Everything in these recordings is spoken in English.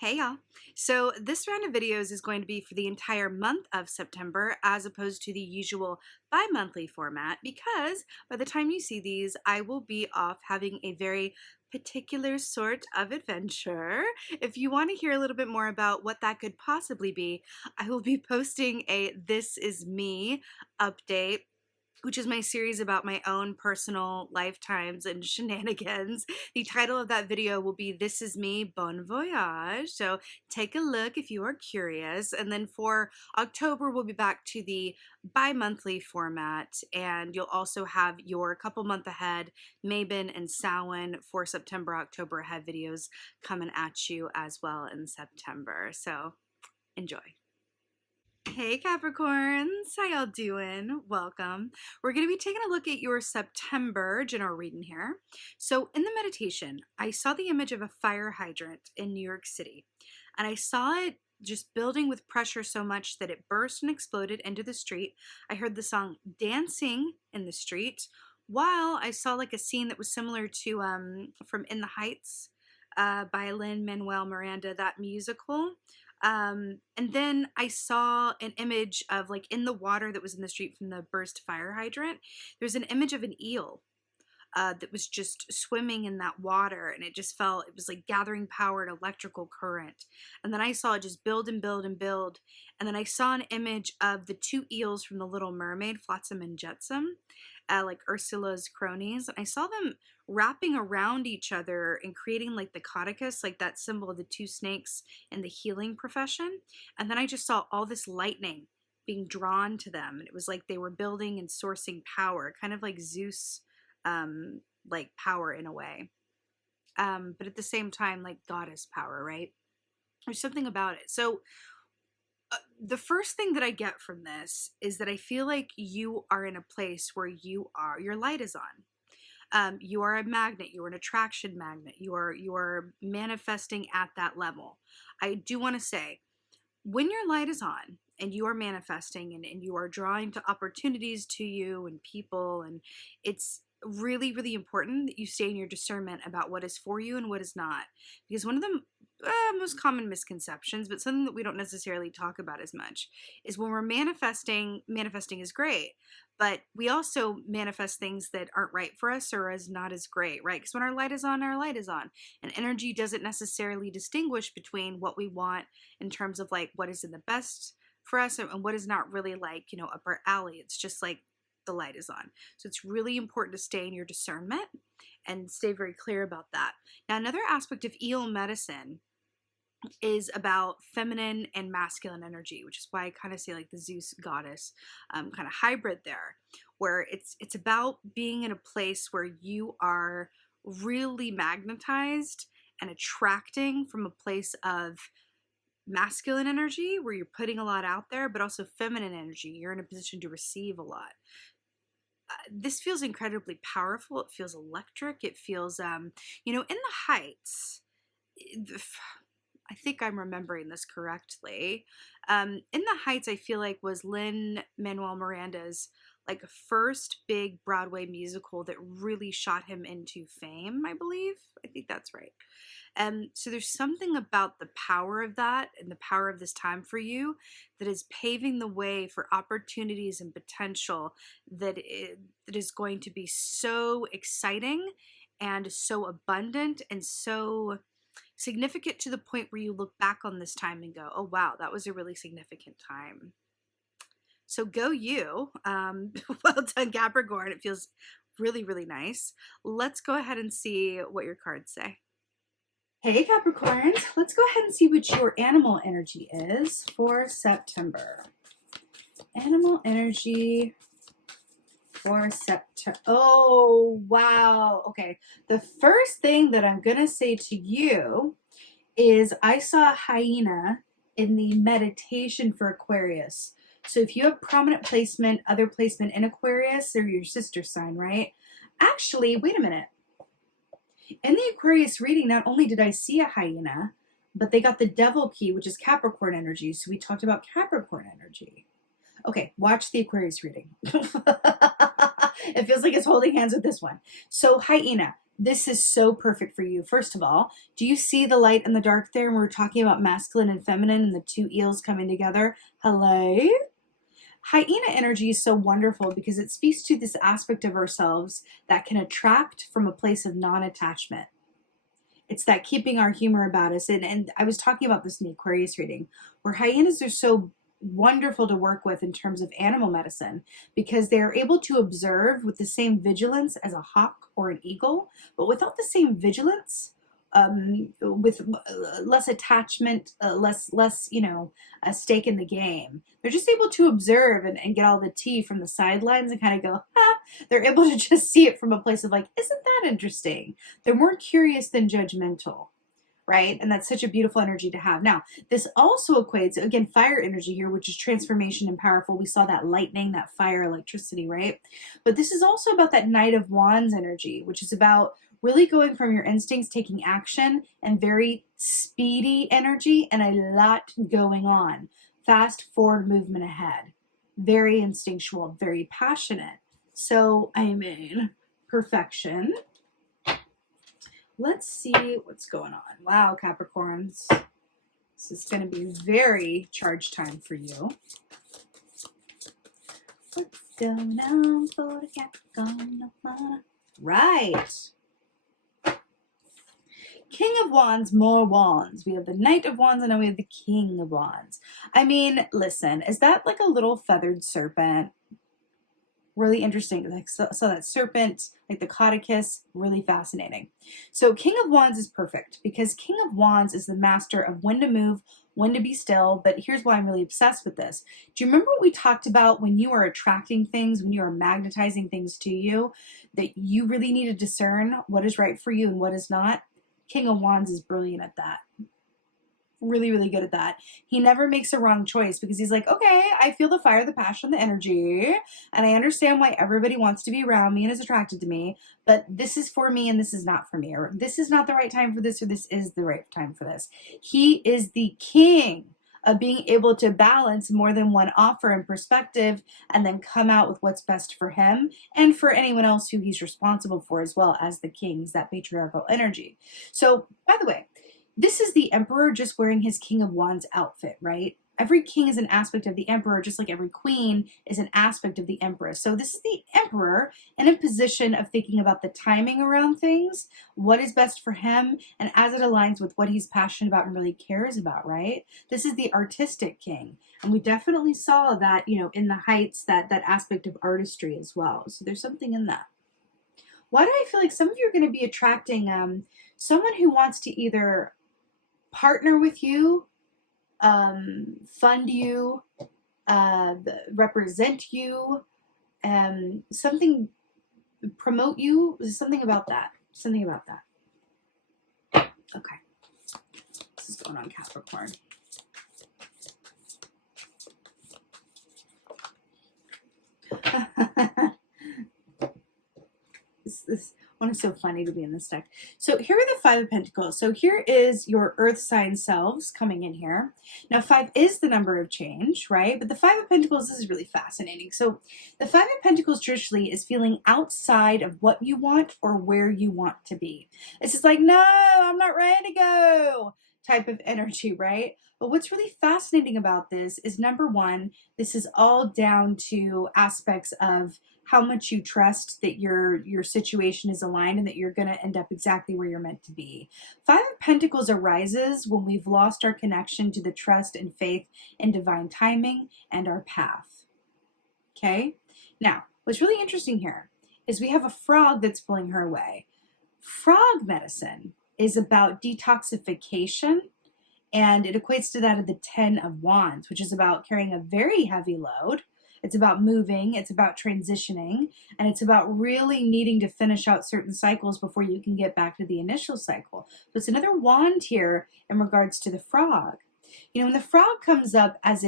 Hey y'all. So this round of videos is going to be for the entire month of September as opposed to the usual bi-monthly format because by the time you see these, I will be off having a very particular sort of adventure. If you want to hear a little bit more about what that could possibly be, I will be posting a This Is Me update, which is my series about my own personal lifetimes and shenanigans. The title of that video will be This Is Me, Bon Voyage. So take a look if you are curious. And then for October, we'll be back to the bi-monthly format. And you'll also have your couple month ahead, Mabon and Samhain for September, October ahead videos coming at you as well in September. So enjoy. Hey Capricorns, how y'all doing? Welcome. We're going to be taking a look at your September general reading here. So in the meditation, I saw the image of a fire hydrant in New York City, and I saw it just building with pressure so much that it burst and exploded into the street. I heard the song Dancing in the Street, while I saw like a scene that was similar to from In the Heights by Lin-Manuel Miranda, that musical. And then I saw an image of like in the water that was in the street from the burst fire hydrant. There's an image of an eel that was just swimming in that water, and it just felt, it was like gathering power and electrical current. And then I saw it just build and build and build. And then I saw an image of the two eels from The Little Mermaid, Flotsam and Jetsam, like Ursula's cronies. And I saw them wrapping around each other and creating like the caduceus, like that symbol of the two snakes in the healing profession. And then I just saw all this lightning being drawn to them. And it was like they were building and sourcing power, kind of like Zeus, like power in a way. But at the same time, like goddess power, right? There's something about it. So the first thing that I get from this is that I feel like you are in a place where your light is on. You are a magnet, you are an attraction magnet, you are manifesting at that level. I do want to say, when your light is on and you are manifesting and you are drawing to opportunities to you and people, and it's really, really important that you stay in your discernment about what is for you and what is not. Because one of the most common misconceptions, but something that we don't necessarily talk about as much, is when we're manifesting is great, but we also manifest things that aren't right for us or is not as great, right? Because when our light is on, our light is on. And energy doesn't necessarily distinguish between what we want in terms of like what is in the best for us and what is not really like, up our alley. It's just like the light is on. So it's really important to stay in your discernment and stay very clear about that. Now, another aspect of eel medicine is about feminine and masculine energy, which is why I kind of say like the Zeus goddess kind of hybrid there, where it's about being in a place where you are really magnetized and attracting from a place of masculine energy where you're putting a lot out there, but also feminine energy. You're in a position to receive a lot. This feels incredibly powerful. It feels electric. It feels, in the Heights, I think I'm remembering this correctly. In the Heights, I feel like was Lin-Manuel Miranda's like first big Broadway musical that really shot him into fame, I believe. I think that's right. So there's something about the power of that and the power of this time for you that is paving the way for opportunities and potential that is going to be so exciting and so abundant and so significant to the point where you look back on this time and go, oh wow, that was a really significant time. So go you. Well done, Capricorn. It feels really, really nice. Let's go ahead and see what your cards say. Hey Capricorns, let's go ahead and see what your animal energy is for September. Animal energy for September. Oh, wow. Okay. The first thing that I'm going to say to you is I saw a hyena in the meditation for Aquarius. So if you have prominent placement, other placement in Aquarius, they're your sister sign, right? Actually, wait a minute. In the Aquarius reading, not only did I see a hyena, but they got the devil key, which is Capricorn energy. So we talked about Capricorn energy. Okay, watch the Aquarius reading. It feels like it's holding hands with this one. So hyena, this is so perfect for you. First of all, do you see the light and the dark there? And we're talking about masculine and feminine and the two eels coming together. Hello? Hyena energy is so wonderful because it speaks to this aspect of ourselves that can attract from a place of non-attachment. It's that keeping our humor about us. And I was talking about this in the Aquarius reading, where hyenas are so wonderful to work with in terms of animal medicine because they are able to observe with the same vigilance as a hawk or an eagle, but without the same vigilance, with less attachment, less, you know, a stake in the game. They're just able to observe and get all the tea from the sidelines and kind of go, ha. They're able to just see it from a place of like, isn't that interesting? They're more curious than judgmental, right? And that's such a beautiful energy to have. Now, this also equates, again, fire energy here, which is transformation and powerful. We saw that lightning, that fire, electricity, right? But this is also about that Knight of Wands energy, which is about really going from your instincts, taking action, and very speedy energy and a lot going on. Fast forward movement ahead. Very instinctual, very passionate. So, I mean, perfection. Let's see what's going on. Wow, Capricorns. This is going to be very charged time for you. What's going on for the Capricorn? Right. King of Wands, more wands. We have the Knight of Wands, and now we have the King of Wands. I mean, listen, is that like a little feathered serpent? Really interesting. Like, so that serpent, like the caduceus, really fascinating. So King of Wands is perfect because King of Wands is the master of when to move, when to be still. But here's why I'm really obsessed with this. Do you remember what we talked about when you are attracting things, when you are magnetizing things to you, that you really need to discern what is right for you and what is not? King of Wands is brilliant at that. Really, really good at that. He never makes a wrong choice because he's like, okay, I feel the fire, the passion, the energy, and I understand why everybody wants to be around me and is attracted to me, but this is for me and this is not for me, or this is not the right time for this, or this is the right time for this. He is the king of being able to balance more than one offer and perspective and then come out with what's best for him and for anyone else who he's responsible for as well as the kings, that patriarchal energy. So, by the way, this is the Emperor just wearing his King of Wands outfit, right? Every king is an aspect of the Emperor, just like every queen is an aspect of the Empress. So this is the Emperor in a position of thinking about the timing around things, what is best for him, and as it aligns with what he's passionate about and really cares about, right? This is the artistic king. And we definitely saw that, you know, in the heights, that aspect of artistry as well. So there's something in that. Why do I feel like some of you are going to be attracting someone who wants to either partner with you, fund you, represent you, something, promote you, something about that. Something about that. Okay. This is going on, Capricorn. This one is so funny to be in this deck. So here are the Five of Pentacles. So here is your earth sign selves coming in here. Now 5 is the number of change, right? But the Five of Pentacles, this is really fascinating. So the Five of Pentacles traditionally is feeling outside of what you want or where you want to be. It's just like, no, I'm not ready to go type of energy, right? But what's really fascinating about this is, number one, this is all down to aspects of how much you trust that your situation is aligned and that you're going to end up exactly where you're meant to be. Five of Pentacles arises when we've lost our connection to the trust and faith in divine timing and our path. Okay? Now, what's really interesting here is we have a frog that's pulling her away. Frog medicine is about detoxification, and it equates to that of the 10 of Wands, which is about carrying a very heavy load. It's about moving, it's about transitioning, and it's about really needing to finish out certain cycles before you can get back to the initial cycle. So it's another wand here in regards to the frog. You know, when the frog comes up as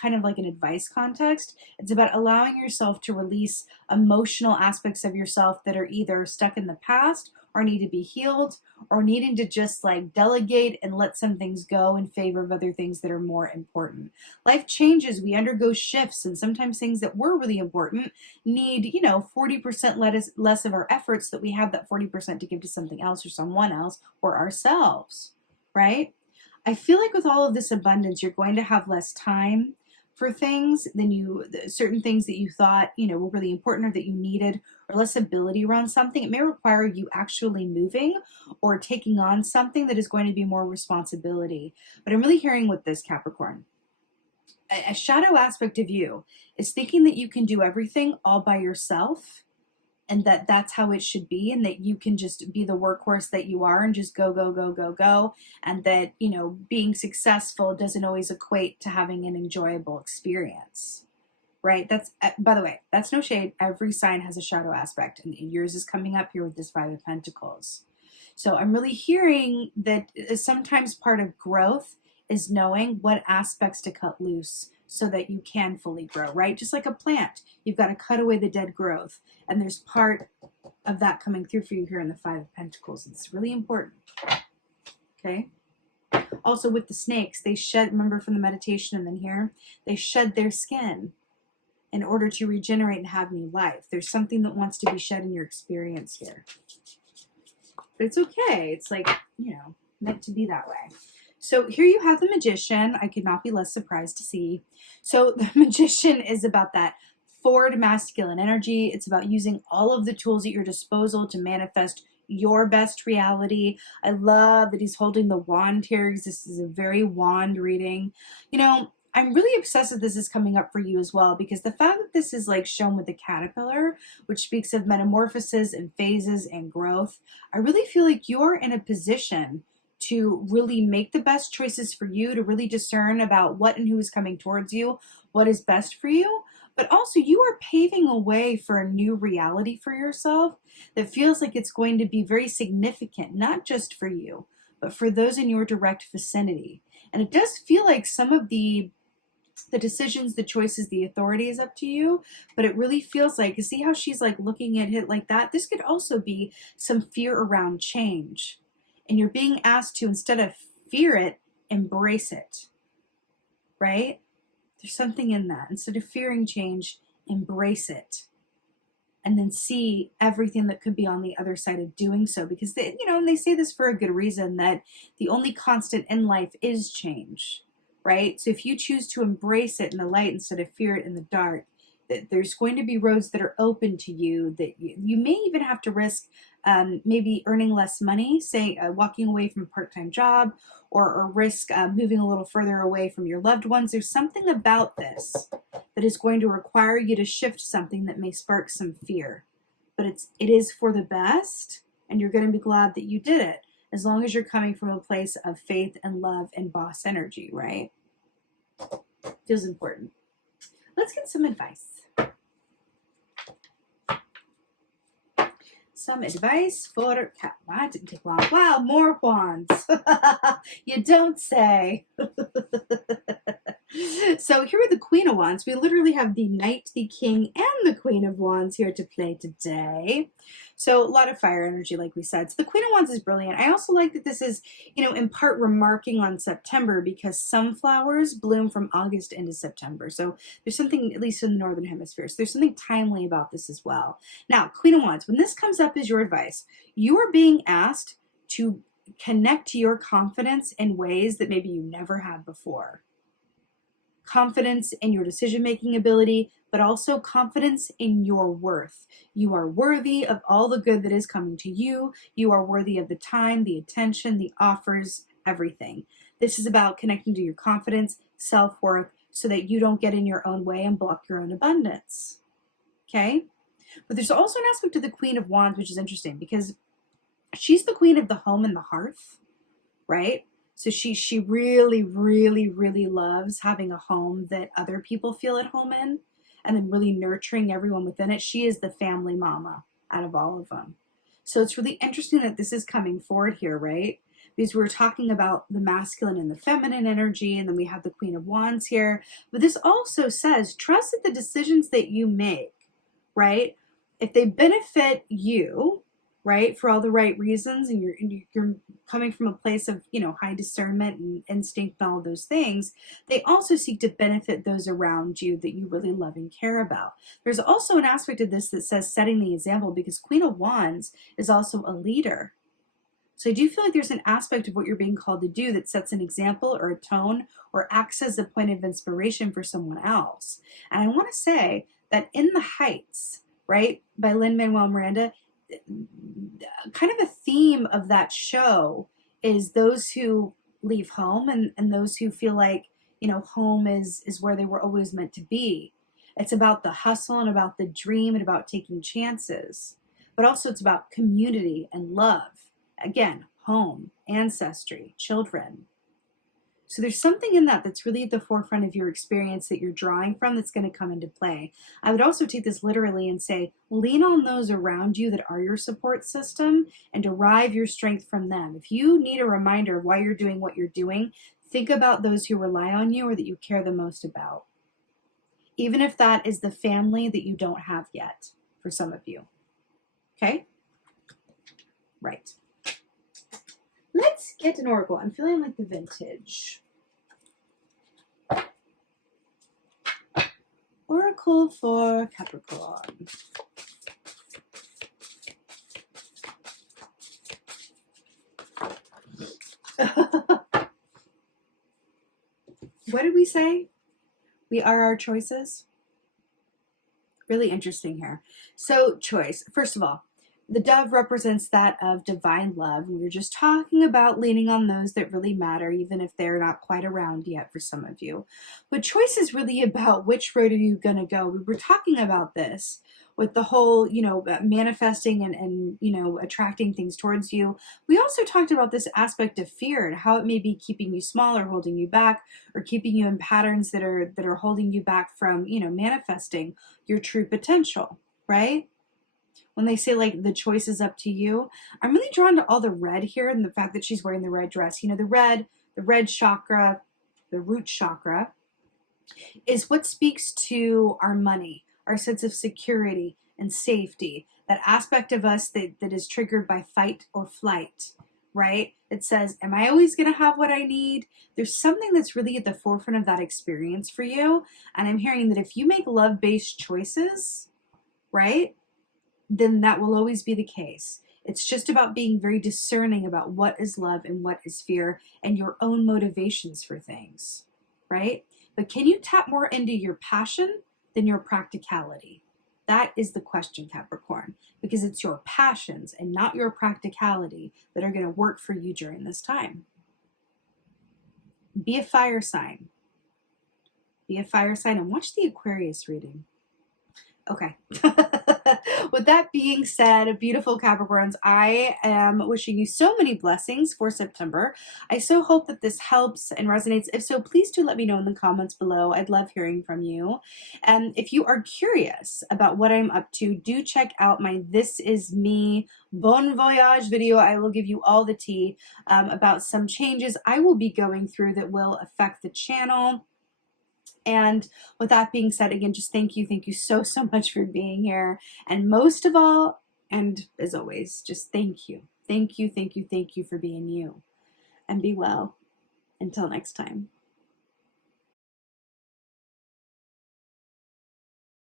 kind of like an advice context, it's about allowing yourself to release emotional aspects of yourself that are either stuck in the past or need to be healed, or needing to just like delegate and let some things go in favor of other things that are more important. Life changes, we undergo shifts, and sometimes things that were really important need, 40% less of our efforts, that we have that 40% to give to something else or someone else or ourselves, right? I feel like with all of this abundance, you're going to have less time for things than certain things that you thought, were really important or that you needed, or less ability around something. It may require you actually moving or taking on something that is going to be more responsibility. But I'm really hearing with this, Capricorn, a shadow aspect of you is thinking that you can do everything all by yourself, and that's how it should be, and that you can just be the workhorse that you are and just go, go, go, go, go. And that, being successful doesn't always equate to having an enjoyable experience, right? That's, by the way, that's no shade. Every sign has a shadow aspect, and yours is coming up here with this Five of Pentacles. So I'm really hearing that sometimes part of growth is knowing what aspects to cut loose so that you can fully grow, right? Just like a plant, you've got to cut away the dead growth. And there's part of that coming through for you here in the Five of Pentacles. It's really important, okay? Also with the snakes, they shed, remember from the meditation and then here, they shed their skin in order to regenerate and have new life. There's something that wants to be shed in your experience here. But it's okay. It's like, meant to be that way. So here you have the Magician. I could not be less surprised to see. So the Magician is about that forward masculine energy. It's about using all of the tools at your disposal to manifest your best reality. I love that he's holding the wand here, because this is a very wand reading. I'm really obsessed that this is coming up for you as well, because the fact that this is like shown with the caterpillar, which speaks of metamorphosis and phases and growth, I really feel like you're in a position to really make the best choices for you, to really discern about what and who is coming towards you, what is best for you. But also you are paving a way for a new reality for yourself that feels like it's going to be very significant, not just for you, but for those in your direct vicinity. And it does feel like some of the decisions, the choices, the authority is up to you, but it really feels like, you see how she's like looking at it like that? This could also be some fear around change. And you're being asked to, instead of fear it, embrace it, right? There's something in that. Instead of fearing change, embrace it. And then see everything that could be on the other side of doing so. Because, and they say this for a good reason, that the only constant in life is change, right? So if you choose to embrace it in the light instead of fear it in the dark, that there's going to be roads that are open to you, that you may even have to risk maybe earning less money, say walking away from a part-time job, or risk moving a little further away from your loved ones. There's something about this that is going to require you to shift something that may spark some fear. But it is for the best, and you're going to be glad that you did it, as long as you're coming from a place of faith and love and boss energy, right? Feels important. Let's get some advice. Some advice for Cat. That didn't take long. Wow, more wands. You don't say. So here are the Queen of Wands. We literally have the Knight, the King, and the Queen of Wands here to play today. So a lot of fire energy, like we said. So the Queen of Wands is brilliant. I also like that this is, in part remarking on September, because sunflowers bloom from August into September. So there's something, at least in the Northern Hemisphere, so there's something timely about this as well. Now, Queen of Wands, when this comes up as your advice, you are being asked to connect to your confidence in ways that maybe you never had before. Confidence in your decision-making ability, but also confidence in your worth. You are worthy of all the good that is coming to you. You are worthy of the time, the attention, the offers, everything. This is about connecting to your confidence, self-worth, so that you don't get in your own way and block your own abundance. Okay? But there's also an aspect of the Queen of Wands, which is interesting, because she's the queen of the home and the hearth, right? So she really, really, really loves having a home that other people feel at home in, and then really nurturing everyone within it. She is the family mama out of all of them. So it's really interesting that this is coming forward here, right? because we're talking about the masculine and the feminine energy, and then we have the Queen of Wands here. But this also says, trust that the decisions that you make, right, if they benefit you, right, for all the right reasons, and you're coming from a place of, you know, high discernment and instinct and all those things, they also seek to benefit those around you that you really love and care about. There's also an aspect of this that says setting the example, because Queen of Wands is also a leader. So I do feel like there's an aspect of what you're being called to do that sets an example or a tone or acts as a point of inspiration for someone else. And I want to say that In the Heights, right, by Lin-Manuel Miranda, kind of a theme of that show is those who leave home and those who feel like, you know, home is where they were always meant to be. It's about the hustle and about the dream and about taking chances, but also it's about community and love. Again, home, ancestry, children. So there's something in that that's really at the forefront of your experience that you're drawing from that's going to come into play. I would also take this literally and say, lean on those around you that are your support system and derive your strength from them. If you need a reminder of why you're doing what you're doing, think about those who rely on you or that you care the most about. Even if that is the family that you don't have yet, for some of you. Okay? Right. Let's get an oracle. I'm feeling like the vintage. Oracle for Capricorn. What did we say? We are our choices. Really interesting here. So choice. First of all, the dove represents that of divine love. We were just talking about leaning on those that really matter, even if they're not quite around yet for some of you. But choice is really about which road are you going to go. We were talking about this with the whole, you know, manifesting and, you know, attracting things towards you. We also talked about this aspect of fear and how it may be keeping you small or holding you back or keeping you in patterns that are holding you back from, you know, manifesting your true potential, right? When they say like the choice is up to you, I'm really drawn to all the red here and the fact that she's wearing the red dress. You know, the red chakra, the root chakra is what speaks to our money, our sense of security and safety, that aspect of us that is triggered by fight or flight, right? It says, am I always going to have what I need? There's something that's really at the forefront of that experience for you. And I'm hearing that if you make love-based choices, right, then that will always be the case. It's just about being very discerning about what is love and what is fear and your own motivations for things, right? But can you tap more into your passion than your practicality? That is the question, Capricorn, because it's your passions and not your practicality that are going to work for you during this time. Be a fire sign. Be a fire sign and watch the Aquarius reading. Okay. With that being said, beautiful Capricorns, I am wishing you so many blessings for September. I so hope that this helps and resonates. If so, please do let me know in the comments below. I'd love hearing from you. And if you are curious about what I'm up to, do check out my This Is Me Bon Voyage video. I will give you all the tea about some changes I will be going through that will affect the channel. And with that being said, again, just thank you so much for being here. And most of all, and as always, just thank you for being you. And be well. Until next time.